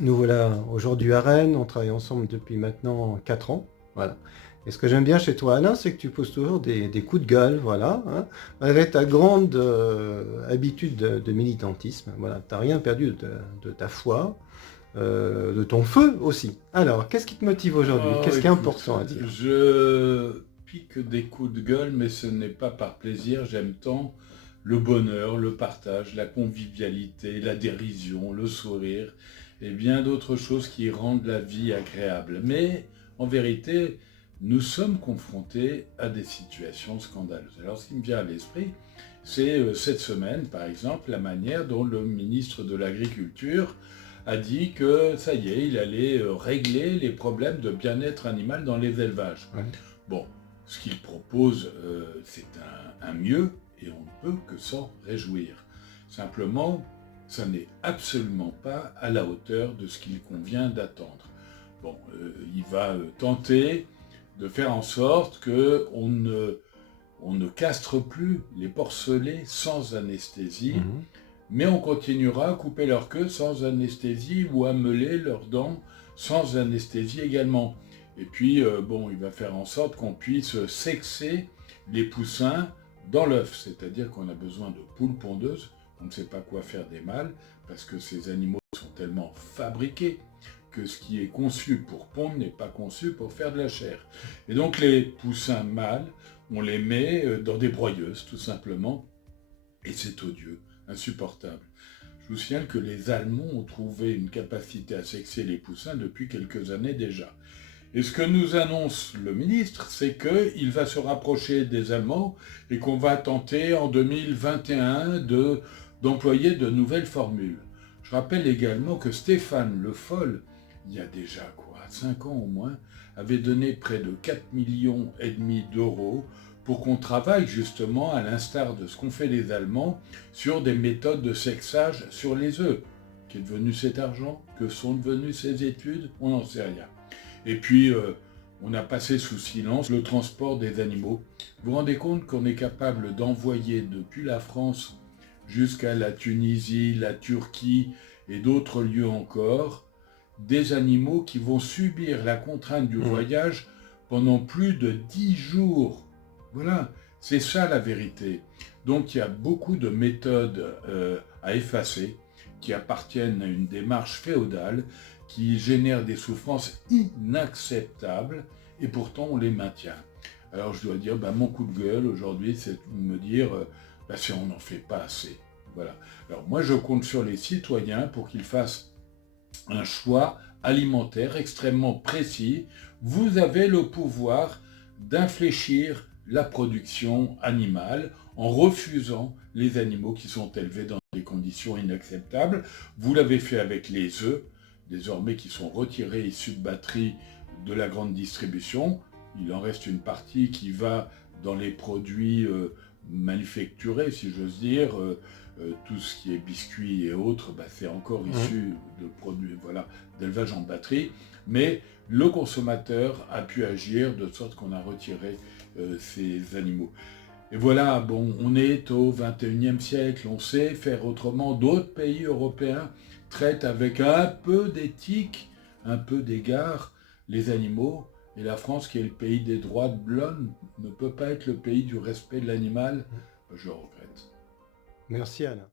Nous voilà aujourd'hui à Rennes, on travaille ensemble depuis maintenant 4 ans, voilà. Et ce que j'aime bien chez toi, Alain, c'est que tu poses toujours des coups de gueule, voilà, hein, malgré ta grande habitude de militantisme, voilà, t'as rien perdu de ta foi, de ton feu aussi. Alors, qu'est-ce qui te motive aujourd'hui? Oh, Qu'est-ce qui est écoute, important à dire? je pique des coups de gueule, mais ce n'est pas par plaisir. J'aime tant le bonheur, le partage, la convivialité, la dérision, le sourire et bien d'autres choses qui rendent la vie agréable. Mais en vérité, nous sommes confrontés à des situations scandaleuses. Alors, ce qui me vient à l'esprit, c'est cette semaine, par exemple, la manière dont le ministre de l'Agriculture a dit que ça y est, il allait régler les problèmes de bien-être animal dans les élevages. Ouais. Bon, ce qu'il propose, c'est un mieux et on ne peut que s'en réjouir. Simplement, ça n'est absolument pas à la hauteur de ce qu'il convient d'attendre. Bon, il va tenter de faire en sorte qu'on ne castre plus les porcelets sans anesthésie, Mhm. mais on continuera à couper leur queue sans anesthésie ou à meuler leurs dents sans anesthésie également. Et puis, bon, il va faire en sorte qu'on puisse sexer les poussins dans l'œuf, c'est-à-dire qu'on a besoin de poules pondeuses, on ne sait pas quoi faire des mâles, parce que ces animaux sont tellement fabriqués que ce qui est conçu pour pondre n'est pas conçu pour faire de la chair. Et donc les poussins mâles, on les met dans des broyeuses, tout simplement, et c'est odieux, insupportable. Je vous signale que les Allemands ont trouvé une capacité à sexer les poussins depuis quelques années déjà. Et ce que nous annonce le ministre, c'est qu'il va se rapprocher des Allemands et qu'on va tenter en 2021 d'employer de nouvelles formules. Je rappelle également que Stéphane Le Foll, il y a déjà 5 ans au moins, avait donné près de 4,5 millions d'euros pour qu'on travaille justement, à l'instar de ce qu'ont fait les Allemands, sur des méthodes de sexage sur les œufs. Qu'est devenu cet argent? Que sont devenues ces études? On n'en sait rien. Et puis, on a passé sous silence le transport des animaux. Vous vous rendez compte qu'on est capable d'envoyer depuis la France jusqu'à la Tunisie, la Turquie et d'autres lieux encore, des animaux qui vont subir la contrainte du Mhm. voyage pendant plus de 10 jours. Voilà, c'est ça la vérité. Donc il y a beaucoup de méthodes à effacer qui appartiennent à une démarche féodale qui génère des souffrances inacceptables et pourtant on les maintient. Alors je dois dire, mon coup de gueule aujourd'hui, c'est de me dire, si on n'en fait pas assez. Voilà. Alors moi je compte sur les citoyens pour qu'ils fassent un choix alimentaire extrêmement précis. Vous avez le pouvoir d'infléchir la production animale en refusant les animaux qui sont élevés dans des conditions inacceptables. Vous l'avez fait avec les œufs, désormais qui sont retirés issus de batteries de la grande distribution. Il en reste une partie qui va dans les produits manufacturés, si j'ose dire. Tout ce qui est biscuits et autres, c'est encore Mhm. issu de produits d'élevage en batterie. Mais le consommateur a pu agir de sorte qu'on a retiré ces animaux. Et voilà, bon, on est au 21e siècle, on sait faire autrement. D'autres pays européens traitent avec un peu d'éthique, un peu d'égard les animaux. Et la France, qui est le pays des droits de l'homme, ne peut pas être le pays du respect de l'animal. Je regrette. Merci Alain.